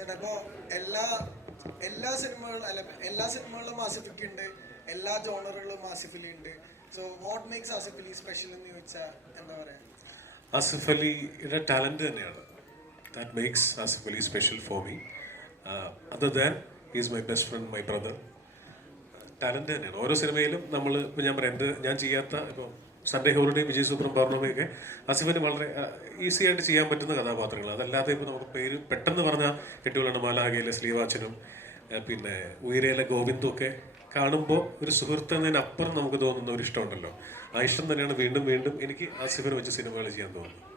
അപ്പോൾ എല്ലാ എല്ലാ സിനിമകളും അല്ല എല്ലാ സിനിമകളിലും ആസിഫിക്ക് ഉണ്ട്, എല്ലാ ജോണറുകളിലും ആസിഫ് അലി ഉണ്ട്. So what makes Asif Ali special എന്ന് ചോദിച്ചാൽ എന്താ പറയാ? ആസിഫ് അലിയുടെ ടാലൻറ്റ് തന്നെയാണ് that makes Asif Ali special for me. Other than is my best friend, my brother. Talent തന്നെയാണ് ഓരോ സിനിമയിലും. നമ്മൾ ഇപ്പോൾ ഞാൻ പറയാം, ഞാൻ ചെയ്യാത്ത ഇപ്പോൾ സൺഡേ ഹോളിഡേ, വിജയ് സൂപ്പറും പൗർണമിയൊക്കെ ആസിഫിന് വളരെ ഈസി ആയിട്ട് ചെയ്യാൻ പറ്റുന്ന കഥാപാത്രങ്ങൾ. അതല്ലാതെ ഇപ്പോൾ നമുക്ക് പേര് പെട്ടെന്ന് പറഞ്ഞാൽ കെട്ടുകളാണ് മാലാഖയിലെ ശ്രീവാച്ചനും പിന്നെ ഉയരയിലെ ഗോവിന്ദും ഒക്കെ കാണുമ്പോൾ ഒരു സുഹൃത്ത് എന്നതിനപ്പുറം നമുക്ക് തോന്നുന്ന ഒരു ഇഷ്ടമുണ്ടല്ലോ. ആ ഇഷ്ടം തന്നെയാണ് വീണ്ടും വീണ്ടും എനിക്ക് ആസിഫിനെ വെച്ച് സിനിമകൾ ചെയ്യാൻ തോന്നുന്നത്.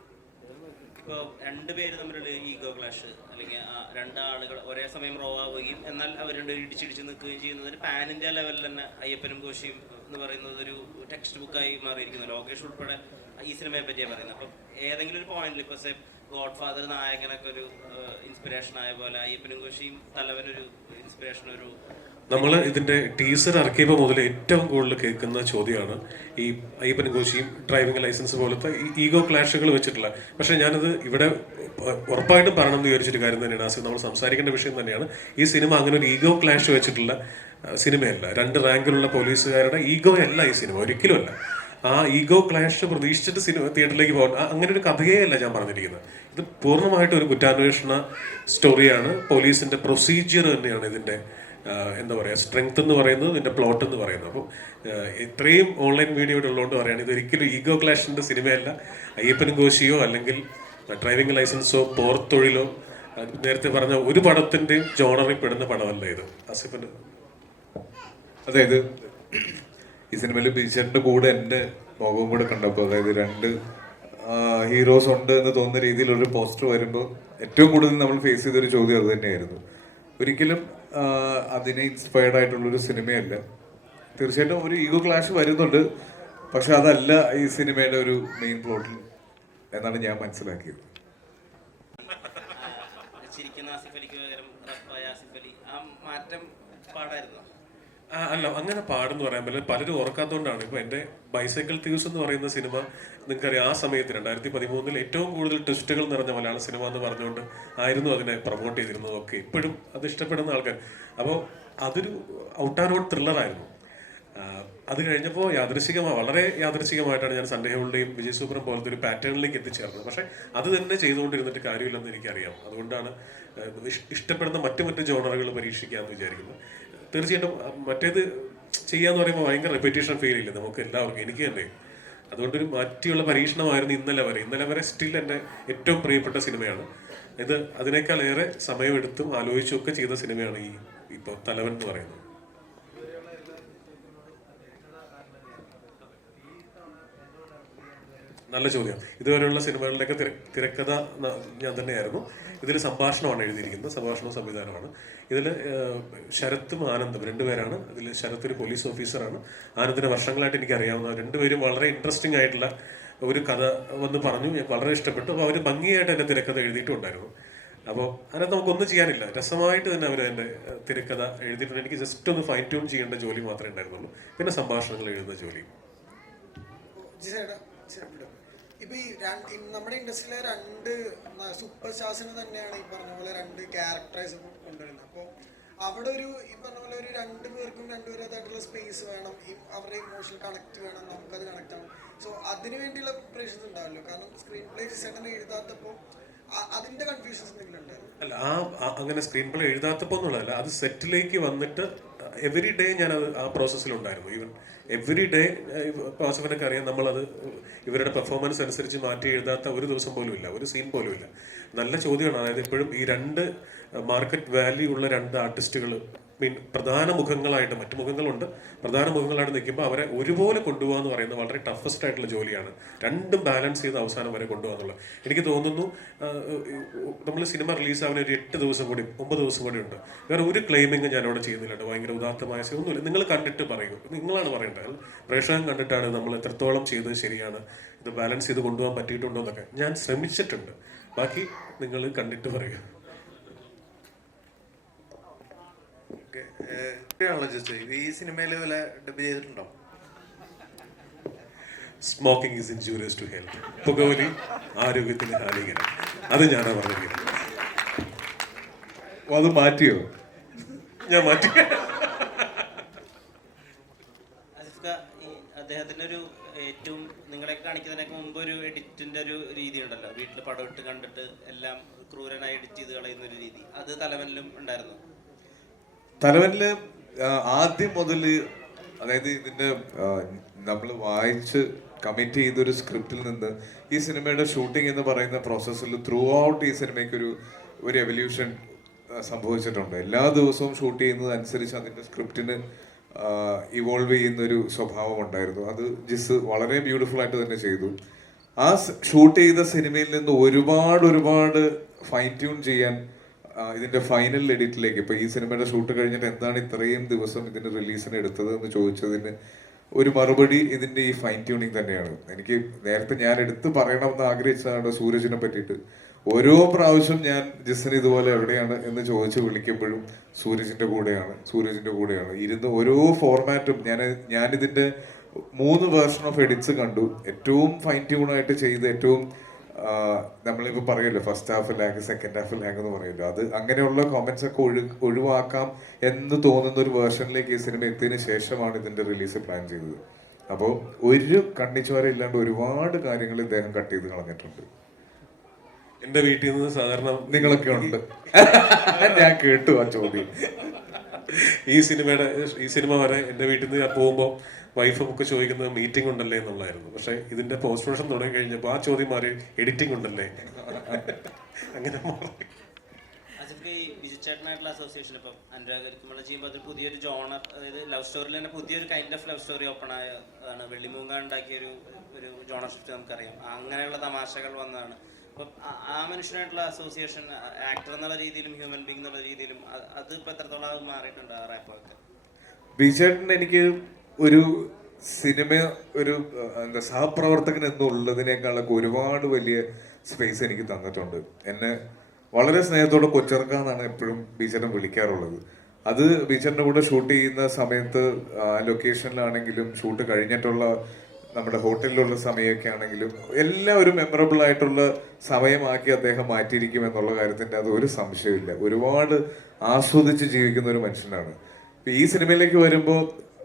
ഇപ്പോൾ രണ്ടുപേര് തമ്മിലുള്ള ഈഗോ ക്ലാഷ് അല്ലെങ്കിൽ രണ്ടാളുകൾ ഒരേ സമയം റോ ആവുകയും എന്നാൽ അവർ രണ്ടുപേരും ഇടിച്ചിടിച്ച് നിൽക്കുകയും ചെയ്യുന്നതിന് പാൻ ഇന്ത്യ ലെവലിൽ തന്നെ അയ്യപ്പനും കോശിയും എന്ന് പറയുന്നത് ഒരു ടെക്സ്റ്റ് ബുക്കായി മാറിയിരിക്കുന്നു. ലോകേഷ് ഉൾപ്പെടെ ഈ സിനിമയെ പറ്റിയാണ് പറയുന്നത്. അപ്പം ഏതെങ്കിലും ഒരു പോയിന്റിൽ ഇപ്പോൾ സേ ഗോഡ് ഫാദർ നായകനൊക്കെ ഒരു ഇൻസ്പിറേഷൻ ആയ പോലെ അയ്യപ്പനും കോശിയും തലവനൊരു ഇൻസ്പിറേഷൻ ഒരു നമ്മൾ ഇതിൻ്റെ ടീസർ ഇറക്കിയപ്പോൾ മുതൽ ഏറ്റവും കൂടുതൽ കേൾക്കുന്ന ചോദ്യമാണ് ഈ അയ്യപ്പനും കോശിയും ഡ്രൈവിംഗ് ലൈസൻസ് പോലത്തെ ഈ ഈഗോ ക്ലാഷുകൾ വെച്ചിട്ടുള്ള. പക്ഷേ ഞാനത് ഇവിടെ ഉറപ്പായിട്ടും പറയണം എന്ന് വിചാരിച്ചൊരു കാര്യം തന്നെയാണ്. നമ്മൾ സംസാരിക്കേണ്ട വിഷയം തന്നെയാണ്. ഈ സിനിമ അങ്ങനെ ഒരു ഈഗോ ക്ലാഷ് വെച്ചിട്ടുള്ള സിനിമയല്ല. രണ്ട് റാങ്കിലുള്ള പോലീസുകാരുടെ ഈഗോ അല്ല ഈ സിനിമ, ഒരിക്കലും അല്ല. ആ ഈഗോ ക്ലാഷ് പ്രതീക്ഷിച്ചിട്ട് തിയേറ്ററിലേക്ക് പോകണം, അങ്ങനെ ഒരു കഥയേ അല്ല ഞാൻ പറഞ്ഞിരിക്കുന്നത്. ഇത് പൂർണ്ണമായിട്ട് ഒരു കുറ്റാന്വേഷണ സ്റ്റോറിയാണ്. പോലീസിൻ്റെ പ്രൊസീജിയർ തന്നെയാണ് ഇതിൻ്റെ എന്താ പറയുക സ്ട്രെങ്ത് എന്ന് പറയുന്നത്, ഇതിൻ്റെ പ്ലോട്ട് എന്ന് പറയുന്നത്. അപ്പോൾ ഇത്രയും ഓൺലൈൻ വീഡിയോ ഉള്ളതുകൊണ്ട് പറയുകയാണ്, ഇതൊരിക്കലും ഈഗോ ക്ലാഷിൻ്റെ സിനിമയല്ല. അയ്യപ്പനും കോശിയോ അല്ലെങ്കിൽ ഡ്രൈവിംഗ് ലൈസൻസോ പോർത്തൊഴിലോ നേരത്തെ പറഞ്ഞ ഒരു പടത്തിൻ്റെയും ജോണറിൽ പെടുന്ന പടമല്ല ഇത്. ആസിഫിന് അതായത് ഈ സിനിമയിൽ ബിജുചേട്ടൻ്റെ കൂടെ എൻ്റെ മുഖവും കൂടെ കണ്ടപ്പോൾ, അതായത് രണ്ട് ഹീറോസ് ഉണ്ട് എന്ന് തോന്നുന്ന രീതിയിലൊരു പോസ്റ്റർ വരുമ്പോൾ ഏറ്റവും കൂടുതൽ നമ്മൾ ഫേസ് ചെയ്തൊരു ചോദ്യം അത് തന്നെയായിരുന്നു. ഒരിക്കലും അതിനെ ഇൻസ്പയർഡ് ആയിട്ടുള്ളൊരു സിനിമയല്ല. തീർച്ചയായിട്ടും ഒരു ഈഗോ ക്ലാഷ് വരുന്നുണ്ട്, പക്ഷെ അതല്ല ഈ സിനിമയുടെ ഒരു മെയിൻ പ്ലോട്ടിൽ എന്നാണ് ഞാൻ മനസ്സിലാക്കിയത്. ചിരിക്കുന്ന ആസിഫ് അലിക്ക് പകരം റഫായ ആസിഫ് അലി ആ മാറ്റം പാടായിരുന്നു. അല്ല, അങ്ങനെ പാടെന്ന് പറയാൻ പറ്റില്ല. പലരും ഓർക്കാത്തതുകൊണ്ടാണ്. ഇപ്പോൾ എൻ്റെ ബൈസൈക്കിൾ തീവ്സ് എന്ന് പറയുന്ന സിനിമ നിങ്ങൾക്കറിയാം, ആ സമയത്ത് 2013 ഏറ്റവും കൂടുതൽ ട്വിസ്റ്റുകൾ നിറഞ്ഞ മലയാള സിനിമ എന്ന് പറഞ്ഞുകൊണ്ട് ആയിരുന്നു അതിനെ പ്രൊമോട്ട് ചെയ്തിരുന്നത്. ഒക്കെ ഇപ്പോഴും അത് ഇഷ്ടപ്പെടുന്ന ആൾക്കാർ. അപ്പോൾ അതൊരു ഔട്ട് ആൻഡ് ഔട്ട് ത്രില്ലറായിരുന്നു. അത് കഴിഞ്ഞപ്പോൾ വളരെ യാദൃശികമായിട്ടാണ് ഞാൻ സൺഡേ ഹോളിഡേയും വിജയ് സൂപ്പറും പോലത്തെ ഒരു പാറ്റേണിലേക്ക് എത്തിച്ചേർന്നത്. പക്ഷേ അത് തന്നെ ചെയ്തുകൊണ്ടിരുന്നിട്ട് കാര്യമില്ലെന്ന് എനിക്കറിയാം. അതുകൊണ്ടാണ് ഇഷ്ടപ്പെടുന്ന മറ്റു ജോണറുകൾ പരീക്ഷിക്കാമെന്ന് വിചാരിക്കുന്നത്. തീർച്ചയായിട്ടും മറ്റേത് ചെയ്യാന്ന് പറയുമ്പോൾ ഭയങ്കര റെപ്പിറ്റേഷൻ ഫീൽ ഇല്ല നമുക്ക് എല്ലാവർക്കും, എനിക്ക് തന്നെ. അതുകൊണ്ടൊരു മാറ്റിയുള്ള പരീക്ഷണമായിരുന്നു ഇന്നലെ വരെ സ്റ്റിൽ എൻ്റെ ഏറ്റവും പ്രിയപ്പെട്ട സിനിമയാണ് ഇത്. അതിനേക്കാൾ ഏറെ സമയമെടുത്തും ആലോചിച്ചും ഒക്കെ ചെയ്ത സിനിമയാണ് ഈ ഇപ്പോൾ തലവൻ എന്ന് പറയുന്നത്. നല്ല ചോദ്യം. ഇതുവരെയുള്ള സിനിമകളിലൊക്കെ തിരക്കഥ ഞാൻ തന്നെയായിരുന്നു. ഇതിൽ സംഭാഷണമാണ് എഴുതിയിരിക്കുന്നത്, സംഭാഷണവും സംവിധാനമാണ്. ഇതിൽ ശരത്തും ആനന്ദും രണ്ടുപേരാണ്. ഇതിൽ ശരത്ത് ഒരു പോലീസ് ഓഫീസറാണ്, ആനന്ദിനെ വർഷങ്ങളായിട്ട് എനിക്കറിയാവുന്ന. രണ്ടുപേരും വളരെ ഇൻട്രസ്റ്റിംഗ് ആയിട്ടുള്ള ഒരു കഥ വന്ന് പറഞ്ഞു, വളരെ ഇഷ്ടപ്പെട്ടു. അപ്പോൾ അവർ ഭംഗിയായിട്ട് എൻ്റെ തിരക്കഥ എഴുതിയിട്ടുണ്ടായിരുന്നു. അപ്പോൾ അതിനകത്ത് നമുക്കൊന്നും ചെയ്യാനില്ല, രസമായിട്ട് തന്നെ അവർ എൻ്റെ തിരക്കഥ എഴുതിയിട്ടുണ്ട്. എനിക്ക് ജസ്റ്റ് ഒന്ന് ഫൈൻ ട്യൂൺ ചെയ്യേണ്ട ജോലി മാത്രമേ ഉണ്ടായിരുന്നുള്ളൂ, പിന്നെ സംഭാഷണങ്ങൾ എഴുതുന്ന ജോലി. ഇപ്പൊ ഈ നമ്മുടെ ഇൻഡസ്ട്രിയിലെ രണ്ട് സൂപ്പർ സ്റ്റാർസിന് തന്നെയാണ് ഈ പറഞ്ഞ പോലെ രണ്ട് ക്യാരക്ടേഴ്സ് കൊണ്ടുവരുന്നത്. അപ്പോൾ അവിടെ ഒരു ഈ പറഞ്ഞ പോലെ ഒരു രണ്ടുപേർക്കും രണ്ടുപേരതായിട്ടുള്ള സ്പേസ് വേണം, അവരുടെ ഇമോഷണൽ കണക്ട് വേണം, നമുക്കത് കണക്ട് ആവും. സോ അതിനു വേണ്ടിയുള്ള പ്രിപ്പറേഷൻസ് ഉണ്ടാവല്ലോ. കാരണം സ്ക്രീൻ പ്ലേ ഡിസൈനർ എഴുതാത്തപ്പോൾ അതിന്റെ കൺഫ്യൂഷൻസ് എന്തെങ്കിലും ഉണ്ടായിരുന്നു? അല്ല, അങ്ങനെ സ്ക്രീൻ പ്ലേ എഴുതാത്തപ്പോൾ എന്നുള്ളതല്ല, അത് സെറ്റിലേക്ക് വന്നിട്ട് എവറി ഡേ ഞാനത് ആ പ്രോസസ്സിലുണ്ടായിരുന്നു. ഈവൻ എവറി ഡേ ആസിഫിനൊക്കെ അറിയാം, നമ്മളത് ഇവരുടെ പെർഫോമൻസ് അനുസരിച്ച് മാറ്റി എഴുതാത്ത ഒരു ദിവസം പോലും ഇല്ല, ഒരു സീൻ പോലും ഇല്ല. നല്ല ചോദ്യമാണ്. അതായത് ഇപ്പോഴും ഈ രണ്ട് മാർക്കറ്റ് വാല്യൂ ഉള്ള രണ്ട് ആർട്ടിസ്റ്റുകൾ പ്രധാന മുഖങ്ങളായിട്ട്, മറ്റു മുഖങ്ങളുണ്ട്, പ്രധാന മുഖങ്ങളായിട്ട് നിൽക്കുമ്പോൾ അവരെ ഒരുപോലെ കൊണ്ടുപോകുക എന്ന് പറയുന്നത് വളരെ ടഫസ്റ്റ് ആയിട്ടുള്ള ജോലിയാണ്. രണ്ടും ബാലൻസ് ചെയ്ത് അവസാനം വരെ കൊണ്ടുപോകാന്നുള്ളത്. എനിക്ക് തോന്നുന്നു നമ്മൾ സിനിമ റിലീസാവുന്ന ഒരു 8 ദിവസം കൂടി 9 ദിവസം കൂടി ഉണ്ട്. വേറെ ഒരു ക്ലെയിമിങ് ഞാനവിടെ ചെയ്യുന്നില്ല. ഭയങ്കര ഉദാത്തമായ ഒന്നുമില്ല. നിങ്ങൾ കണ്ടിട്ട് പറയൂ, നിങ്ങളാണ് പറയേണ്ടത്. പ്രേക്ഷകൻ കണ്ടിട്ടാണ് നമ്മൾ എത്രത്തോളം ചെയ്തത് ശരിയാണ്, ഇത് ബാലൻസ് ചെയ്ത് കൊണ്ടുപോകാൻ പറ്റിയിട്ടുണ്ടോ എന്നൊക്കെ. ഞാൻ ശ്രമിച്ചിട്ടുണ്ട്, ബാക്കി നിങ്ങൾ കണ്ടിട്ട് പറയൂ. ഈ സിനിമയിൽ വല്ല ഡബ് ചെയ്തിട്ടുണ്ടോ? Smoking is injurious to health. പുകവലി ആരോഗ്യത്തിന് ഹാനികരം. അത് ഞാനാണ് പറഞ്ഞിരിക്കുന്നത്. അത് മാറ്റിയോ? ഞാൻ മാറ്റി. ആസിഫ്ക, ഈ അദ്ദേഹത്തിൻ്റെ ഒരു ഏറ്റവും നിങ്ങളെ കാണിക്കുന്നതിനൊക്കെ മുമ്പ് ഒരു എഡിറ്റിൻ്റെ ഒരു രീതി ഉണ്ടല്ലോ, വീട്ടിൽ പടം ഇട്ട് കണ്ടിട്ട് എല്ലാം ക്രൂരനായി എഡിറ്റ് ചെയ്ത് കളയുന്ന ഒരു രീതി, അത് തലവനിലും ഉണ്ടായിരുന്നു. തലവനില് ആദ്യം മുതൽ, അതായത് ഇതിന്റെ നമ്മൾ വായിച്ച് കമ്മിറ്റ് ചെയ്തൊരു സ്ക്രിപ്റ്റിൽ നിന്ന് ഈ സിനിമയുടെ ഷൂട്ടിംഗ് എന്ന് പറയുന്ന പ്രോസസ്സിൽ ത്രൂ ഔട്ട് ഈ സിനിമയ്ക്ക് ഒരു എവല്യൂഷൻ സംഭവിച്ചിട്ടുണ്ട്. എല്ലാ ദിവസവും ഷൂട്ട് ചെയ്യുന്നതനുസരിച്ച് അതിന്റെ സ്ക്രിപ്റ്റിന് ഇവോൾവ് ചെയ്യുന്നൊരു സ്വഭാവം ഉണ്ടായിരുന്നു. അത് ജിസ് വളരെ ബ്യൂട്ടിഫുൾ ആയിട്ട് തന്നെ ചെയ്തു. ആ ഷൂട്ട് ചെയ്ത സിനിമയിൽ നിന്ന് ഒരുപാട് ഫൈൻ ട്യൂൺ ചെയ്യാൻ ഇതിന്റെ ഫൈനൽ എഡിറ്റിലേക്ക്, ഇപ്പൊ ഈ സിനിമയുടെ ഷൂട്ട് കഴിഞ്ഞിട്ട് എന്താണ് ഇത്രയും ദിവസം ഇതിന്റെ റിലീസിന് എടുത്തത് എന്ന് ചോദിച്ചതിന് ഒരു മറുപടി ഇതിന്റെ ഈ ഫൈൻ ട്യൂണിങ് തന്നെയാണ്. എനിക്ക് നേരത്തെ ഞാൻ എടുത്ത് പറയണമെന്ന് ആഗ്രഹിച്ചതാണ് സൂരജിനെ പറ്റിയിട്ട്. ഓരോ പ്രാവശ്യം ഞാൻ ജിസിന് ഇതുപോലെ എവിടെയാണ് എന്ന് ചോദിച്ച് വിളിക്കുമ്പോഴും സൂരജിന്റെ കൂടെയാണ് ഇരുന്ന് ഓരോ ഫോർമാറ്റും ഞാനിതിന്റെ 3 വേർഷൻ ഓഫ് എഡിറ്റ്സ് കണ്ടു. ഏറ്റവും ഫൈൻ ട്യൂൺ ആയിട്ട് ചെയ്ത്, ഏറ്റവും നമ്മളിപ്പോൾ പറയുമല്ലോ first half lag, second half lag എന്ന് പറയുമല്ലോ, അത് അങ്ങനെയുള്ള കോമന്റ്സ് ഒക്കെ ഒഴിവാക്കാം എന്ന് തോന്നുന്ന ഒരു വേർഷനിലേക്ക് ഈ സിനിമ എത്തിയതിനു ശേഷമാണ് ഇതിന്റെ റിലീസ് പ്ലാൻ ചെയ്തത്. അപ്പോൾ ഒരു കണ്ണിച്ചോര ഇല്ലാണ്ട് ഒരുപാട് കാര്യങ്ങൾ ഇദ്ദേഹം കട്ട് ചെയ്ത് കളഞ്ഞിട്ടുണ്ട്. എന്റെ വീട്ടിൽ നിന്ന് സാധാരണ നിങ്ങളൊക്കെ ഉണ്ട്. ഞാൻ കേട്ടു ആ ചോദ്യം. ഈ സിനിമ വരെ എൻ്റെ വീട്ടിൽ നിന്ന് ഞാൻ പോകുമ്പോൾ വൈഫും ഒക്കെ ചോദിക്കുന്നത് മീറ്റിംഗ് ഉണ്ടല്ലേ എന്നുള്ളതായിരുന്നു. പക്ഷെ ഇതിന്റെ പോസ്റ്റ് പ്രൊഡക്ഷൻ തുടങ്ങി കഴിഞ്ഞപ്പോൾ ആ ചോദ്യം മാറി എഡിറ്റിംഗ് ഉണ്ടല്ലേ, അങ്ങനെ മാറി. ആസിഫ്ക, ഈ ബിജു ചേട്ടനായിട്ടുള്ള അസോസിയേഷൻ ഇപ്പം അനുരാഗ് കരിക്കുമ്പോൾ ചെയ്യുമ്പോൾ അത് പുതിയൊരു ജോണർ, അതായത് ലവ് സ്റ്റോറിയിൽ തന്നെ പുതിയൊരു kind of love story open ആയതാണ്. വെള്ളിമൂങ്ങ ഉണ്ടാക്കിയ ഒരു ജോണർ ഷിഫ്റ്റ് നമുക്കറിയാം. അങ്ങനെയുള്ള തമാശകൾ വന്നതാണ്. അപ്പം ആ മനുഷ്യനായിട്ടുള്ള അസോസിയേഷൻ ആക്ടർ എന്നുള്ള രീതിയിലും ഹ്യൂമൻ ബീങ് എന്നുള്ള രീതിയിലും അത് ഇപ്പം എത്രത്തോളം മാറിയിട്ടുണ്ട് ആ റാപ്പൊക്കെ? ബിജേട്ടൻ എനിക്ക് ഒരു സിനിമ ഒരു എന്താ സഹപ്രവർത്തകൻ എന്നുള്ളതിനേക്കാളൊക്കെ ഒരുപാട് വലിയ സ്പേസ് എനിക്ക് തന്നിട്ടുണ്ട്. എന്നെ വളരെ സ്നേഹത്തോടെ കൊച്ചിറക്കാന്നാണ് എപ്പോഴും ബീച്ചേട്ടൻ വിളിക്കാറുള്ളത്. അത് ബീച്ചേട്ടൻ്റെ കൂടെ ഷൂട്ട് ചെയ്യുന്ന സമയത്ത് ലൊക്കേഷനിലാണെങ്കിലും ഷൂട്ട് കഴിഞ്ഞിട്ടുള്ള നമ്മുടെ ഹോട്ടലിലുള്ള സമയമൊക്കെ ആണെങ്കിലും എല്ലാം ഒരു മെമ്മറബിൾ ആയിട്ടുള്ള സമയമാക്കി അദ്ദേഹം മാറ്റിയിരിക്കും എന്നുള്ള കാര്യത്തിൻ്റെ അത് ഒരു സംശയമില്ല. ഒരുപാട് ആസ്വദിച്ച് ജീവിക്കുന്ന ഒരു മനുഷ്യനാണ്. ഈ സിനിമയിലേക്ക് വരുമ്പോൾ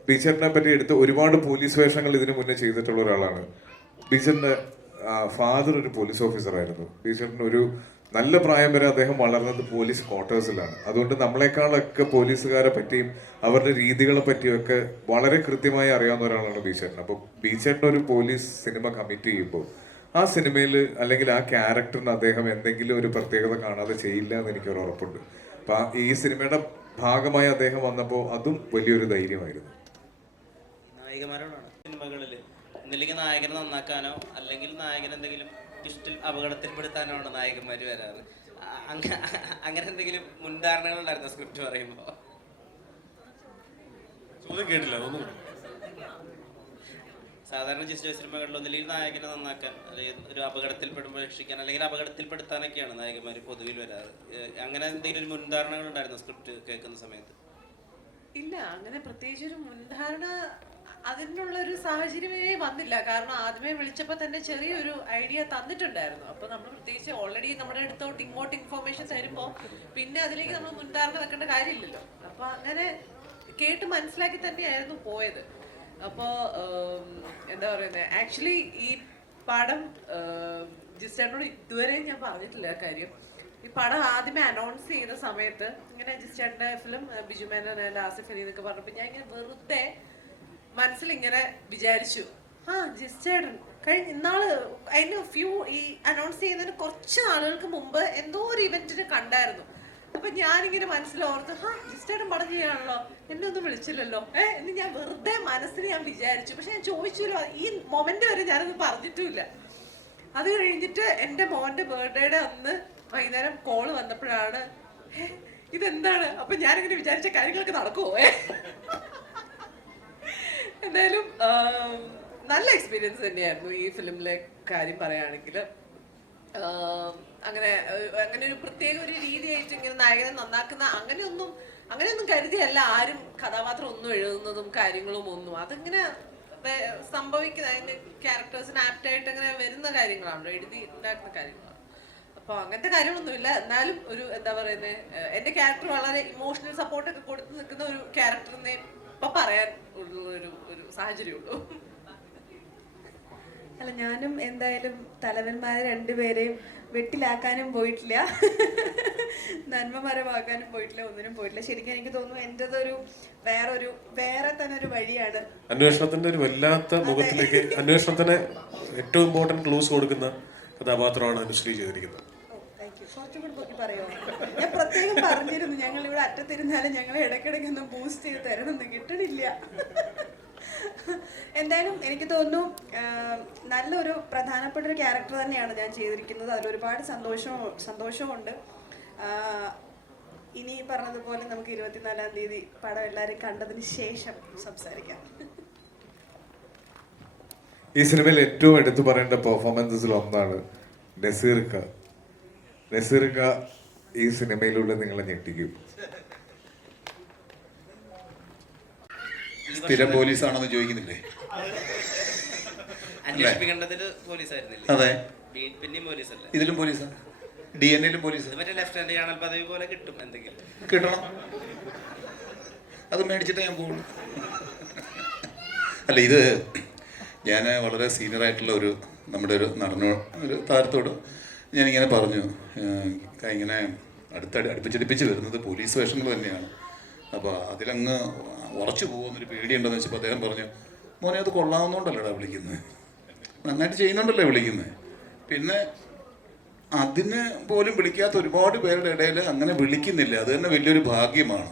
ബീച്ചറിനെ പറ്റി എടുത്ത് ഒരുപാട് പോലീസ് വേഷങ്ങൾ ഇതിനു മുന്നേ ചെയ്തിട്ടുള്ള ഒരാളാണ്. ബീച്ചറിന്റെ ഫാദർ ഒരു പോലീസ് ഓഫീസറായിരുന്നു. ബീച്ചറിന് ഒരു നല്ല പ്രായം വരെ അദ്ദേഹം വളർന്നത് പോലീസ് ക്വാർട്ടേഴ്സിലാണ്. അതുകൊണ്ട് നമ്മളെക്കാളൊക്കെ പോലീസുകാരെ പറ്റിയും അവരുടെ രീതികളെ പറ്റിയൊക്കെ വളരെ കൃത്യമായി അറിയാവുന്ന ഒരാളാണ് ബീച്ചേട്ടൻ. അപ്പോൾ ബീച്ചേട്ടൻ ഒരു പോലീസ് സിനിമ കമ്മിറ്റ് ചെയ്യുമ്പോൾ ആ സിനിമയിൽ അല്ലെങ്കിൽ ആ ക്യാരക്ടറിന് അദ്ദേഹം എന്തെങ്കിലും ഒരു പ്രത്യേകത കാണാതെ ചെയ്യില്ല എന്ന് എനിക്കൊരു ഉറപ്പുണ്ട്. അപ്പൊ ഈ സിനിമയുടെ ഭാഗമായി അദ്ദേഹം വന്നപ്പോൾ അതും വലിയൊരു ധൈര്യമായിരുന്നു. നായികമാരോടാണ് സിനിമകളിൽ ഒന്നില്ലെങ്കിൽ നായകനെ നന്നാക്കാനോ അല്ലെങ്കിൽ നായകൻ എന്തെങ്കിലും ട്വിസ്റ്റിൽ അപകടത്തിൽപ്പെടുത്താനോ ആണ് നായകന്മാർ വരാറ്. അങ്ങനെ എന്തെങ്കിലും മുൻധാരണകൾ ഉണ്ടായിരുന്നു സ്ക്രിപ്റ്റ് പറയുമ്പോൾ? ചോദ്യം കേട്ടില്ല, ഒന്നും. സാധാരണ ജിസ്റ്റോ സിനിമകളിൽ ഒന്നില്ലെങ്കിൽ നായകനെ നന്നാക്കാൻ, അല്ലെങ്കിൽ ഒരു അപകടത്തിൽപ്പെടുമ്പോൾ രക്ഷിക്കാൻ, അല്ലെങ്കിൽ അപകടത്തിൽപ്പെടുത്താനൊക്കെയാണ് നായകന്മാർ പൊതുവിൽ വരാറ്. അങ്ങനെ എന്തെങ്കിലും ഒരു മുൻധാരണകൾ ഉണ്ടായിരുന്നു സ്ക്രിപ്റ്റ് കേൾക്കുന്ന സമയത്ത്? ഇല്ല, അങ്ങനെ പ്രത്യേകിച്ച് ഒരു മുൻധാരണ അതിനുള്ളൊരു സാഹചര്യമേ വന്നില്ല. കാരണം ആദ്യമേ വിളിച്ചപ്പോൾ തന്നെ ചെറിയൊരു ഐഡിയ തന്നിട്ടുണ്ടായിരുന്നു. അപ്പോൾ നമ്മൾ പ്രത്യേകിച്ച് ഓൾറെഡി നമ്മുടെ അടുത്തോട്ട് ഇങ്ങോട്ട് ഇൻഫോർമേഷൻ തരുമ്പോൾ പിന്നെ അതിലേക്ക് നമ്മൾ മുൻധാരണ വെക്കേണ്ട കാര്യമില്ലല്ലോ. അപ്പോൾ അങ്ങനെ കേട്ട് മനസ്സിലാക്കി തന്നെയായിരുന്നു പോയത്. അപ്പോൾ എന്താ പറയുന്നത്, ആക്ച്വലി ഈ പടം ജിസ്റ്റേട്ടനോട് ഇതുവരെ ഞാൻ പറഞ്ഞിട്ടില്ല കാര്യം. ഈ പടം ആദ്യമേ അനൗൺസ് ചെയ്ത സമയത്ത് ഇങ്ങനെ ജിസ്റ്റേട്ടൻ്റെ ഫിലിം ബിജു മേനോൻ ആൻഡ് ആസിഫ് അലി എന്നൊക്കെ പറഞ്ഞപ്പോൾ ഞാൻ ഇങ്ങനെ വെറുതെ മനസ്സിലിങ്ങനെ വിചാരിച്ചു, ജിസ്റ്റേട്ടൻ ഇന്നാള് അതിന് ഈ അനൗൺസ് ചെയ്യുന്നതിന് കുറച്ച് നാളുകൾക്ക് മുമ്പ് എന്തോ ഒരു ഇവന്റിന് കണ്ടായിരുന്നു. അപ്പൊ ഞാനിങ്ങനെ മനസ്സിലോർത്തു, ജിസ്റ്റേട്ടൻ പടം ചെയ്യാണല്ലോ, എന്നെ ഒന്നും വിളിച്ചില്ലല്ലോ എന്ന് ഞാൻ വെറുതെ മനസ്സിന് ഞാൻ വിചാരിച്ചു. പക്ഷെ ഞാൻ ചോദിച്ചല്ലോ, ഈ മൊമെന്റ് വരെ ഞാനത് പറഞ്ഞിട്ടുമില്ല. അത് കഴിഞ്ഞിട്ട് എൻ്റെ മോന്റെ ബർത്ത്ഡേയുടെ അന്ന് വൈകുന്നേരം കോള് വന്നപ്പോഴാണ് ഇതെന്താണ്. അപ്പൊ ഞാനിങ്ങനെ വിചാരിച്ച കാര്യങ്ങളൊക്കെ നടക്കുമോ? എന്തായാലും നല്ല എക്സ്പീരിയൻസ് തന്നെയായിരുന്നു ഈ ഫിലിമിലെ കാര്യം പറയുകയാണെങ്കിൽ. അങ്ങനെ ഒരു പ്രത്യേക ഒരു രീതിയായിട്ട് ഇങ്ങനെ നായകനെ നന്നാക്കുന്ന അങ്ങനെയൊന്നും കരുതിയല്ല ആരും കഥാപാത്രം ഒന്നും എഴുതുന്നതും കാര്യങ്ങളും ഒന്നും. അതിങ്ങനെ സംഭവിക്കുന്ന അതിന്റെ ക്യാരക്ടേഴ്സിന് ആപ്റ്റായിട്ട് അങ്ങനെ വരുന്ന കാര്യങ്ങളാണല്ലോ, എഴുതി ഉണ്ടാക്കുന്ന കാര്യങ്ങളാണ്. അപ്പൊ അപ്പൊ അങ്ങനത്തെ കാര്യങ്ങളൊന്നുമില്ല. എന്നാലും ഒരു എന്താ പറയുന്നത്, എന്റെ ക്യാരക്ടർ വളരെ ഇമോഷണൽ സപ്പോർട്ടൊക്കെ കൊടുത്ത് നിൽക്കുന്ന ഒരു ക്യാരക്ടറിനെ ഇപ്പൊ പറയാൻ ഉള്ള ഒരു സാഹചര്യമുള്ളൂ. അല്ല, ഞാനും എന്തായാലും തലവന്മാരെ രണ്ടുപേരെയും വെട്ടിലാക്കാനും പോയിട്ടില്ല, നന്മമരമാക്കാനും പോയിട്ടില്ല, ഒന്നിനും പോയിട്ടില്ല. ശരിക്കും എനിക്ക് തോന്നുന്നു എൻ്റെതൊരു വേറെ തന്നെ ഒരു വഴിയാണ്. അന്വേഷണത്തിന്റെ ഒരു വല്ലാത്ത മുഖത്തിലേക്ക് അന്വേഷണത്തിന് ഏറ്റവും ഇമ്പോർട്ടന്റ് ക്ലൂസ് കൊടുക്കുന്ന കഥാപാത്രമാണ് അനുശ്രീ ചെയ്തിരിക്കുന്നത്. കുറച്ചും കൂടി നോക്കി പറയുമോ? ഞാൻ പ്രത്യേകം പറഞ്ഞിരുന്നു, ഞങ്ങൾ ഇവിടെ അറ്റത്തിരുന്നാലും ഞങ്ങളെ ഇടയ്ക്കിടയ്ക്കൊന്നും ബൂസ്റ്റ് ചെയ്ത് തരണമെന്ന് കിട്ടണില്ല. എന്തായാലും എനിക്ക് തോന്നുന്നു നല്ലൊരു പ്രധാനപ്പെട്ട ഒരു ക്യാരക്ടർ തന്നെയാണ് ഞാൻ ചെയ്തിരിക്കുന്നത്. അതിലൊരുപാട് സന്തോഷമുണ്ട്. ഇനി പറഞ്ഞതുപോലെ നമുക്ക് 24-ാം തീയതി പടം എല്ലാവരും കണ്ടതിന് ശേഷം സംസാരിക്കാം. ഈ സിനിമയിൽ ഏറ്റവും എടുത്തു പറയേണ്ട പെർഫോമൻസസിൽ ഒന്നാണ് നസീർക്ക ഈ സിനിമയിലൂടെ നിങ്ങളെ ഞെട്ടിക്കും. സ്ഥിരം പോലീസാണെന്ന് ചോദിക്കുന്നില്ലേ? അന്വേഷിപ്പിക്കേണ്ടതിൽ പോലീസായിരുന്നില്ലേ? അതെ, പിന്നെയും പോലീസല്ലേ? ഇതിലും പോലീസാ, DNA-ലും പോലീസ്. മറ്റേ ലെഫ്റ്റനന്റ് കേണൽ പദവി പോലെ കിട്ടും, എന്തെങ്കിലും കിട്ടണം. അത് മേടിച്ചിട്ടേ ഞാൻ പോകുള്ളൂ. അല്ല, ഇത് ഞാൻ വളരെ സീനിയറായിട്ടുള്ള നമ്മുടെ ഒരു ഒരു താരത്തോട് ഞാനിങ്ങനെ പറഞ്ഞു, ഇങ്ങനെ അടുപ്പിച്ചടുപ്പിച്ച് വരുന്നത് പോലീസ് വേഷങ്ങൾ തന്നെയാണ്, അപ്പോൾ അതിലങ്ങ് ഉറച്ചു പോകുന്നൊരു പേടിയുണ്ടെന്ന് വെച്ചപ്പോൾ അദ്ദേഹം പറഞ്ഞു, മോനെ അത് കൊള്ളാവുന്നതുകൊണ്ടല്ലേടാ വിളിക്കുന്നത്, നന്നായിട്ട് ചെയ്യുന്നുണ്ടല്ലേ വിളിക്കുന്നത്. പിന്നെ അതിന് പോലും വിളിക്കാത്ത ഒരുപാട് പേരുടെ ഇടയിൽ അങ്ങനെ വിളിക്കുന്നില്ല, അത് തന്നെ വലിയൊരു ഭാഗ്യമാണ്.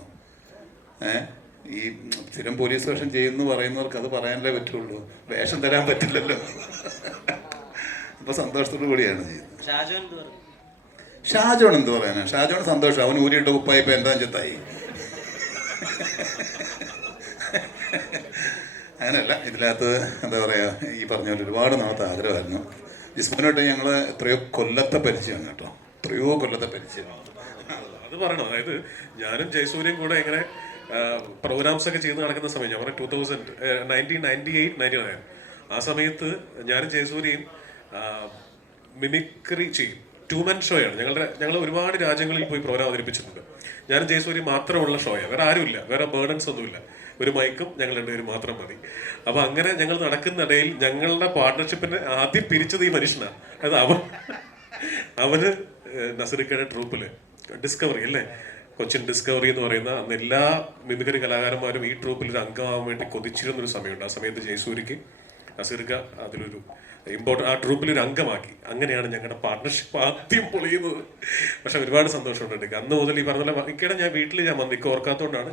ഈ സ്ഥിരം പോലീസ് വേഷം ചെയ്യുന്നു പറയുന്നവർക്ക് അത് പറയാനല്ലേ പറ്റുള്ളൂ, വേഷം തരാൻ പറ്റില്ലല്ലോ. അപ്പോൾ സന്തോഷത്തോടു കൂടിയാണ് ചെയ്യുന്നത്. ഷാജോൺ എന്ത് പറയാനാ? ഷാജോൺ സന്തോഷം, അവൻ ഊരിയിട്ട് ഉപ്പായിപ്പോൾ എന്താ ചെത്തായി. അങ്ങനെയല്ല, ഇതിനകത്ത് എന്താ പറയുക, ഈ പറഞ്ഞ പോലെ ഒരുപാട് നാളത്തെ ആഗ്രഹമായിരുന്നു. ജിസ്മോനായിട്ട് ഞങ്ങൾ എത്രയോ കൊല്ലത്തെ പരിചയമാണ് കേട്ടോ, എത്രയോ കൊല്ലത്തെ പരിചയമാണ്. അത് പറയണം. അതായത് ഞാനും ജയസൂര്യയും കൂടെ ഇങ്ങനെ പ്രോഗ്രാംസ് ഒക്കെ ചെയ്ത് നടക്കുന്ന സമയം, ഞാൻ പറഞ്ഞ 1998-99 ആ സമയത്ത് ഞാനും ജയസൂര്യയും മിമിക്രി ചെയ്യും. 2-man ഷോയാണ്. ഞങ്ങൾ ഒരുപാട് രാജ്യങ്ങളിൽ പോയി പ്രോഗ്രാം അവതരിപ്പിച്ചിട്ടുണ്ട്. ഞാനും ജയസൂര്യ മാത്രമുള്ള ഷോയാണ്, വേറെ ആരുമില്ല, വേറെ ബേർഡൻസ് ഒന്നുമില്ല, ഒരു മൈക്കും ഞങ്ങൾ രണ്ടുപേരും മാത്രം മതി. അപ്പോൾ അങ്ങനെ ഞങ്ങൾ നടക്കുന്നിടയിൽ ഞങ്ങളുടെ പാർട്ട്ണർഷിപ്പിനെ ആദ്യം പിരിച്ചത് ഈ മനുഷ്യനാണ്. അത് അവന് നസീർക്കയുടെ ട്രൂപ്പില് ഡിസ്കവറി അല്ലേ, കൊച്ചിൻ ഡിസ്കവറി എന്ന് പറയുന്ന അന്ന് എല്ലാ മിമിക്രി കലാകാരന്മാരും ഈ ട്രൂപ്പിൽ ഒരു അംഗമാകാൻ വേണ്ടി കൊതിച്ചിരുന്നൊരു സമയമുണ്ട്. ആ സമയത്ത് ജയസൂര്യക്ക് നസീർക്ക അതിലൊരു ആ ട്രൂപ്പിൽ ഒരു അംഗമാക്കി. അങ്ങനെയാണ് ഞങ്ങളുടെ പാർട്ട്ണർഷിപ്പ് ആദ്യം പൊളിയുന്നത്. പക്ഷെ ഒരുപാട് സന്തോഷമുണ്ട്. അന്ന് മുതൽ ഈ പറഞ്ഞ മിക്കയുടെ ഞാൻ വീട്ടിൽ ഞാൻ വന്ന് ഓർക്കാത്തതുകൊണ്ടാണ്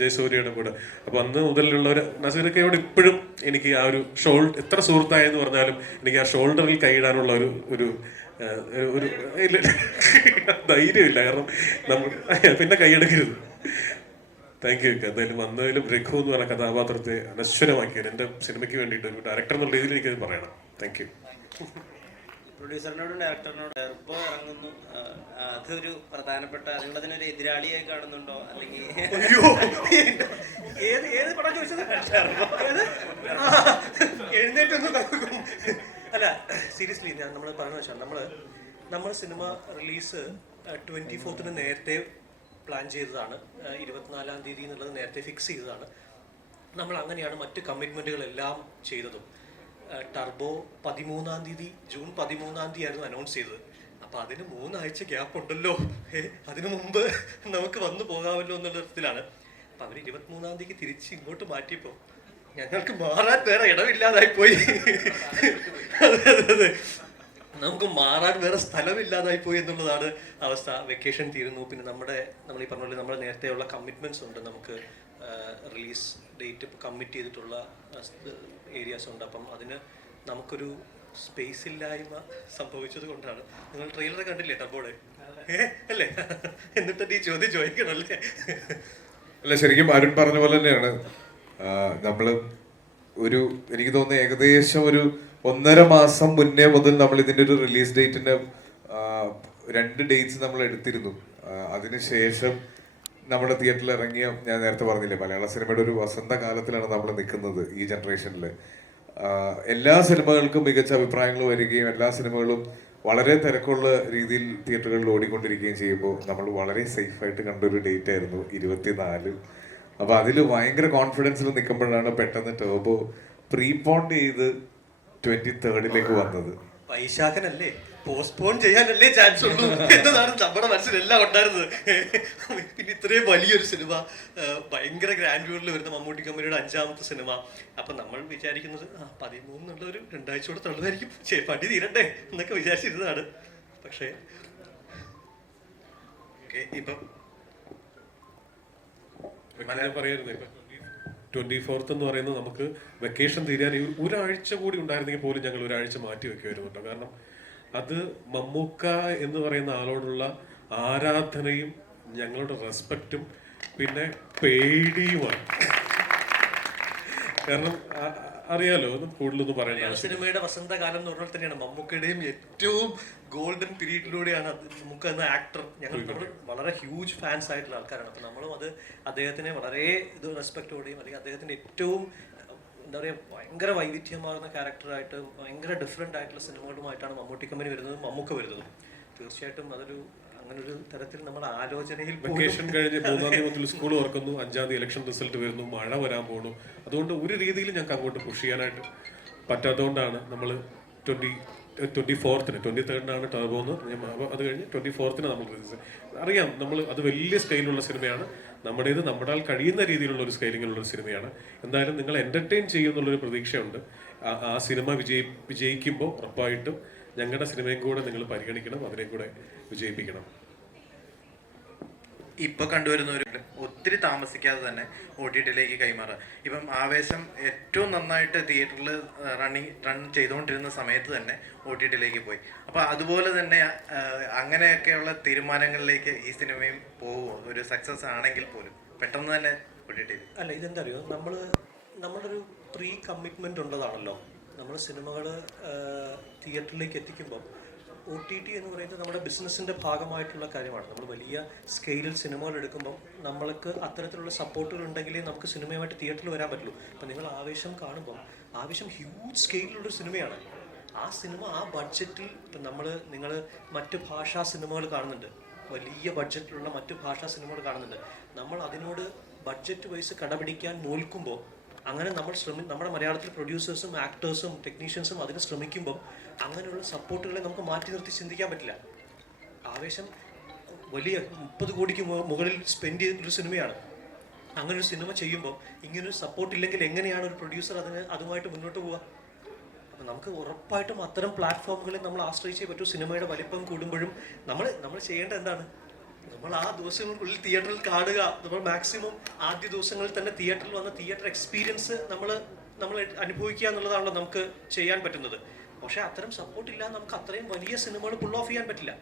ജയസൂര്യയുടെ കൂടെ. അപ്പോൾ അന്ന് മുതലുള്ള ഒരു നസീർക്കയോട് ഇപ്പോഴും എനിക്ക് ആ ഒരു എത്ര സുഹൃത്തായെന്ന് പറഞ്ഞാലും എനിക്ക് ആ ഷോൾഡറിൽ കൈയിടാനുള്ള ഒരു ധൈര്യമില്ല. കാരണം നമ്മൾ പിന്നെ കൈയെടുക്കരുത്. Thank you. എന്തായാലും വന്നതിലും രഘു എന്ന് പറഞ്ഞ കഥാപാത്രത്തെ അനശ്വരമാക്കിയത് എൻ്റെ സിനിമയ്ക്ക് വേണ്ടിയിട്ട് ഒരു ഡയറക്ടർ എന്നുള്ള രീതിയിൽ എനിക്കത് പറയണം. Thank you. പ്രൊഡ്യൂസറിനോടും ഡയറക്ടറിനോടും എപ്പോൾ ഇറങ്ങുന്നു, അതൊരു പ്രധാനപ്പെട്ട, നിങ്ങളതിനൊരു എതിരാളിയായി കാണുന്നുണ്ടോ? അല്ലെങ്കിൽ അല്ല, സീരിയസ്ലി നമ്മൾ പറഞ്ഞു വെച്ചാൽ നമ്മൾ സിനിമ റിലീസ് 24th നേരത്തെ പ്ലാൻ ചെയ്തതാണ്. 24-ാം തീയതി എന്നുള്ളത് നേരത്തെ ഫിക്സ് ചെയ്തതാണ്. നമ്മൾ അങ്ങനെയാണ് മറ്റ് കമ്മിറ്റ്മെൻറ്റുകളെല്ലാം ചെയ്തതും. ടർബോ 13-ാം തീയതി, ജൂൺ 13-ാം തീയതി ആയിരുന്നു അനൗൺസ് ചെയ്തത്. അപ്പോൾ അതിന് 3 ആഴ്ച ഗ്യാപ്പ് ഉണ്ടല്ലോ, അതിനു മുമ്പ് നമുക്ക് വന്നു പോകാമല്ലോ എന്നുള്ള തരത്തിലാണ്. അപ്പോൾ അവർ 23-ാം തീയതിക്ക് തിരിച്ച് ഇങ്ങോട്ട് മാറ്റിയപ്പോൾ ഞങ്ങൾക്ക് മാറാൻ വേറെ ഇടമില്ലാതായിപ്പോയി. അതെ, നമുക്ക് മാറാൻ വേറെ സ്ഥലമില്ലാതായിപ്പോയി എന്നുള്ളതാണ് അവസ്ഥ. വെക്കേഷൻ തീരുന്നു, പിന്നെ നമ്മൾ ഈ പറഞ്ഞ പോലെ നമ്മുടെ നേരത്തെയുള്ള കമ്മിറ്റ്മെൻറ്റ്സ് ഉണ്ട്. നമുക്ക് റിലീസ് ഡേറ്റ് കമ്മിറ്റ് ചെയ്തിട്ടുള്ള ഏരിയാസ് ഉണ്ട്. അപ്പം അതിന് നമുക്കൊരു സ്പേസ് ഇല്ലായ്മ സംഭവിച്ചത് കൊണ്ടാണ്. നിങ്ങൾ ട്രെയിലർ കണ്ടില്ലേ ടർബോയുടെ? അല്ലേ? എന്നിട്ട് ഈ ചോദ്യം ചോദിക്കണല്ലേ? അല്ല, ശരിക്കും അരുൺ പറഞ്ഞ പോലെ തന്നെയാണ്. നമ്മൾ എനിക്ക് തോന്നുന്നു ഏകദേശം ഒരു 1.5 മാസം മുന്നേ മുതൽ നമ്മൾ ഇതിൻ്റെ ഒരു റിലീസ് ഡേറ്റിൻ്റെ 2 ഡേറ്റ്സ് നമ്മൾ എടുത്തിരുന്നു. അതിനുശേഷം നമ്മുടെ തിയേറ്ററിൽ ഇറങ്ങിയ, ഞാൻ നേരത്തെ പറഞ്ഞില്ലേ, മലയാള സിനിമയുടെ ഒരു വസന്തകാലത്തിലാണ് നമ്മൾ നിൽക്കുന്നത് ഈ ജനറേഷനിൽ. എല്ലാ സിനിമകൾക്കും മികച്ച അഭിപ്രായങ്ങൾ വരികയും എല്ലാ സിനിമകളും വളരെ തിരക്കുള്ള രീതിയിൽ തിയേറ്ററുകളിൽ ഓടിക്കൊണ്ടിരിക്കുകയും ചെയ്യുമ്പോൾ നമ്മൾ വളരെ സേഫായിട്ട് കണ്ടൊരു ഡേറ്റ് ആയിരുന്നു 24. അപ്പോൾ അതിൽ ഭയങ്കര കോൺഫിഡൻസിൽ നിൽക്കുമ്പോഴാണ് പെട്ടെന്ന് ടർബോ പ്രീപോണ്ട് ചെയ്ത് 23rd വന്നത്. വൈശാഖനല്ലേ, പോസ്റ്റ്പോൺ ചെയ്യാനല്ലേ ചാൻസ് ഉള്ളൂ എന്നതാണ് നമ്മുടെ മനസ്സിലെല്ലാം ഉണ്ടായിരുന്നത്. പിന്നെ ഇത്രയും വലിയൊരു സിനിമ, ഭയങ്കര ഗ്രാൻഡ്യൂറിൽ വരുന്ന മമ്മൂട്ടി കമ്പനിയുടെ 5ാമത്തെ സിനിമ. അപ്പം നമ്മൾ വിചാരിക്കുന്നത് 13 ഒരു 2 ആഴ്ച കൂടെ തള്ളുമായിരിക്കും, പണി തീരണ്ടേ എന്നൊക്കെ വിചാരിച്ചിരുന്നതാണ്. പക്ഷേ ഇപ്പം പറയരുത്. ഇപ്പം 24th എന്ന് പറയുന്നത് നമുക്ക് വെക്കേഷൻ തീരാൻ ഒരാഴ്ച കൂടി ഉണ്ടായിരുന്നെങ്കിൽ പോലും ഞങ്ങൾ ഒരാഴ്ച മാറ്റി വെക്കുമായിരുന്നു കേട്ടോ. കാരണം അത് മമ്മൂക്ക എന്ന് പറയുന്ന ആളോടുള്ള ആരാധനയും ഞങ്ങളുടെ റെസ്പെക്റ്റും പിന്നെ പേടിയുമാണ്. കാരണം അറിയാലോ, കൂടുതലൊന്നും പറയാൻ. സിനിമയുടെ വസന്തകാലം എന്ന് പറഞ്ഞാൽ തന്നെയാണ് മമ്മൂക്കയുടെയും ഏറ്റവും ഗോൾഡൻ പീരീഡിലൂടെയാണ് മമ്മൂക്ക എന്ന ആക്ടർ. നമ്മൾ വളരെ ഹ്യൂജ് ഫാൻസ് ആയിട്ടുള്ള ആൾക്കാരാണ്. അപ്പം നമ്മളും അത് അദ്ദേഹത്തിനെ വളരെ റെസ്പെക്റ്റോടെയും അല്ലെങ്കിൽ അദ്ദേഹത്തിൻ്റെ ഏറ്റവും എന്താ പറയുക ഭയങ്കര വൈവിധ്യമാർന്ന ക്യാരക്ടറായിട്ട് ഭയങ്കര ഡിഫറെൻ്റ് ആയിട്ടുള്ള സിനിമകളുമായിട്ടാണ് മമ്മൂട്ടി കമ്പനി വരുന്നതും മമ്മൂക്ക വരുന്നതും. തീർച്ചയായിട്ടും അതൊരു അങ്ങനൊരു തരത്തിൽ നമ്മുടെ ആലോചനയിൽ വെക്കേഷൻ കഴിഞ്ഞ് 3-ാം തീയതി മുതൽ സ്കൂൾ തുറക്കുന്നു, 5-ാം തീയതി ഇലക്ഷൻ റിസൾട്ട് വരുന്നു, മഴ വരാൻ പോകുന്നു. അതുകൊണ്ട് ഒരു രീതിയിൽ ഞങ്ങൾക്ക് അങ്ങോട്ട് പുഷ് ചെയ്യാനായിട്ട് പറ്റാത്തതുകൊണ്ടാണ് നമ്മൾ 24th 23rd ടർബോ എന്ന്. അത് കഴിഞ്ഞ് 24th നമ്മൾ റിലീസ്. അറിയാം, നമ്മൾ അത് വലിയ സ്കെയിലുള്ള സിനിമയാണ്, നമ്മുടേത് നമ്മുടെ കഴിയുന്ന രീതിയിലുള്ള ഒരു സ്കെയിലിങ്ങിലുള്ള ഒരു സിനിമയാണ്. എന്തായാലും നിങ്ങൾ എൻ്റർടൈൻ ചെയ്യുമെന്നുള്ളൊരു പ്രതീക്ഷയുണ്ട്. ആ സിനിമ വിജയിക്കുമ്പോൾ ഉറപ്പായിട്ടും ഞങ്ങളുടെ സിനിമയും കൂടെ നിങ്ങൾ പരിഗണിക്കണം, അതിനെ കൂടെ വിജയിപ്പിക്കണം. ഇപ്പൊ കണ്ടുവരുന്നവർ ഒത്തിരി താമസിക്കാതെ തന്നെ OTT കൈമാറുക. ഇപ്പം ആവേശം ഏറ്റവും നന്നായിട്ട് തിയേറ്ററിൽ റൺ ചെയ്തുകൊണ്ടിരുന്ന സമയത്ത് തന്നെ OTT പോയി. അപ്പൊ അതുപോലെ തന്നെ അങ്ങനെയൊക്കെയുള്ള തീരുമാനങ്ങളിലേക്ക് ഈ സിനിമയും പോകുമോ? ഒരു സക്സസ് ആണെങ്കിൽ പോലും പെട്ടെന്ന് തന്നെ OTT? അല്ല, ഇതെന്താ അറിയോ, നമ്മളൊരു പ്രീ കമ്മിറ്റ്മെന്റ് ഉള്ളതാണല്ലോ. നമ്മൾ സിനിമകൾ തിയേറ്ററിലേക്ക് എത്തിക്കുമ്പോൾ OTT എന്ന് പറയുന്നത് നമ്മുടെ ബിസിനസ്സിൻ്റെ ഭാഗമായിട്ടുള്ള കാര്യമാണ്. നമ്മൾ വലിയ സ്കെയിലിൽ സിനിമകൾ എടുക്കുമ്പോൾ നമ്മൾക്ക് അത്തരത്തിലുള്ള സപ്പോർട്ടുകൾ ഉണ്ടെങ്കിലേ നമുക്ക് സിനിമയുമായിട്ട് തിയേറ്ററിൽ വരാൻ പറ്റുള്ളൂ. അപ്പം നിങ്ങൾ ആവേശം കാണുമ്പം ആവേശം ഹ്യൂജ് സ്കെയിലുള്ളൊരു സിനിമയാണ്. ആ സിനിമ ആ ബഡ്ജറ്റിൽ ഇപ്പം നിങ്ങൾ മറ്റ് ഭാഷാ സിനിമകൾ കാണുന്നുണ്ട്, വലിയ ബഡ്ജറ്റിലുള്ള മറ്റ് ഭാഷാ സിനിമകൾ കാണുന്നുണ്ട്. നമ്മൾ അതിനോട് ബഡ്ജറ്റ് വൈസ് കടപിടിക്കാൻ നോൽക്കുമ്പോൾ അങ്ങനെ നമ്മുടെ മലയാളത്തിൽ പ്രൊഡ്യൂസേഴ്സും ആക്ടേഴ്സും ടെക്നീഷ്യൻസും അതിന് ശ്രമിക്കുമ്പം അങ്ങനെയുള്ള സപ്പോർട്ടുകളെ നമുക്ക് മാറ്റി നിർത്തി ചിന്തിക്കാൻ പറ്റില്ല. ആവേശം വലിയ 30 കോടിക്ക് മുകളിൽ സ്പെൻഡ് ചെയ്തിട്ടൊരു സിനിമയാണ്. അങ്ങനെ ഒരു സിനിമ ചെയ്യുമ്പോൾ ഇങ്ങനൊരു സപ്പോർട്ട് ഇല്ലെങ്കിൽ എങ്ങനെയാണ് ഒരു പ്രൊഡ്യൂസർ അതുമായിട്ട് മുന്നോട്ട് പോവുക? അപ്പം നമുക്ക് ഉറപ്പായിട്ടും അത്തരം പ്ലാറ്റ്ഫോമുകളെ നമ്മൾ ആശ്രയിച്ചേ പറ്റൂ. സിനിമയുടെ വലിപ്പം കൂടുമ്പോഴും നമ്മൾ ചെയ്യേണ്ടത് എന്താണ്? നമ്മൾ ആ ദിവസങ്ങൾക്കുള്ളിൽ തിയേറ്ററിൽ കാണുക. നമ്മൾ മാക്സിമം ആദ്യ ദിവസങ്ങളിൽ തന്നെ തിയേറ്ററിൽ വന്ന തിയേറ്റർ എക്സ്പീരിയൻസ് നമ്മൾ അനുഭവിക്കുക എന്നുള്ളതാണല്ലോ നമുക്ക് ചെയ്യാൻ പറ്റുന്നത്. പക്ഷേ അത്തരം സപ്പോർട്ടില്ലാതെ നമുക്ക് അത്രയും വലിയ സിനിമകൾ പുൾ ഓഫ് ചെയ്യാൻ പറ്റില്ല.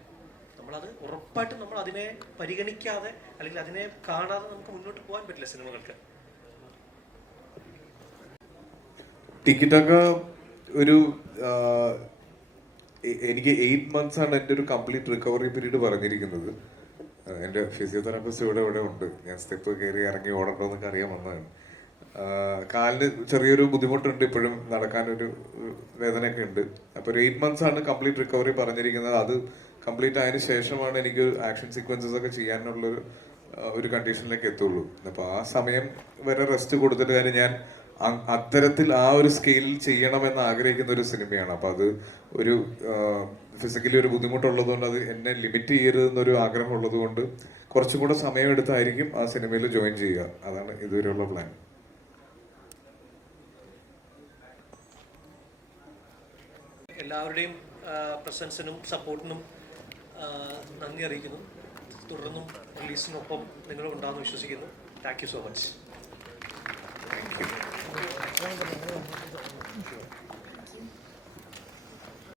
നമ്മളത് ഉറപ്പായിട്ടും നമ്മൾ അതിനെ പരിഗണിക്കാതെ അല്ലെങ്കിൽ അതിനെ കാണാതെ നമുക്ക് മുന്നോട്ട് പോകാൻ പറ്റില്ല സിനിമകൾക്ക്. ടിക്കറ്റൊക്കെ ഒരു എനിക്ക് 8 months എൻ്റെ ഒരു കംപ്ലീറ്റ് റിക്കവറി പീരീഡ് പറഞ്ഞിരിക്കുന്നത്. എൻ്റെ ഫിസിയോതെറാപ്പിസ്റ്റ് ഇവിടെ ഉണ്ട്. ഞാൻ സ്റ്റെപ്പ് കയറി ഇറങ്ങി ഓടണമെന്നൊക്കെ അറിയാൻ വന്നതാണ്. കാലിന് ചെറിയൊരു ബുദ്ധിമുട്ടുണ്ട്, ഇപ്പോഴും നടക്കാനൊരു വേദനയൊക്കെ ഉണ്ട്. അപ്പോൾ ഒരു 8 months കംപ്ലീറ്റ് റിക്കവറി പറഞ്ഞിരിക്കുന്നത്. അത് കംപ്ലീറ്റ് ആയതിനു ശേഷമാണ് എനിക്ക് ആക്ഷൻ സീക്വൻസസ് ഒക്കെ ചെയ്യാനുള്ളൊരു ഒരു കണ്ടീഷനിലേക്ക് എത്തുള്ളൂ. അപ്പോൾ ആ സമയം വരെ റെസ്റ്റ് കൊടുത്തിട്ട് കാര്യം ഞാൻ അത്തരത്തിൽ ആ ഒരു സ്കെയിലിൽ ചെയ്യണമെന്ന് ആഗ്രഹിക്കുന്ന ഒരു സിനിമയാണ്. അപ്പോൾ അത് ഒരു ഫിസിക്കലി ഒരു ബുദ്ധിമുട്ടുള്ളതുകൊണ്ട് അത് എന്നെ ലിമിറ്റ് ചെയ്യരുതെന്നൊരു ആഗ്രഹം ഉള്ളത് കൊണ്ട് കുറച്ചും കൂടെ സമയമെടുത്തായിരിക്കും ആ സിനിമയിൽ ജോയിൻ ചെയ്യുക. അതാണ് ഇതുവരെയുള്ള പ്ലാൻ. എല്ലാവരുടെയും പ്രസൻസിനും സപ്പോർട്ടിനും നന്ദി അറിയിക്കുന്നു. തുടർന്നും റിലീസിനൊപ്പം നിങ്ങളുണ്ടാകുമെന്ന് വിശ്വസിക്കുന്നു. Thank you so much.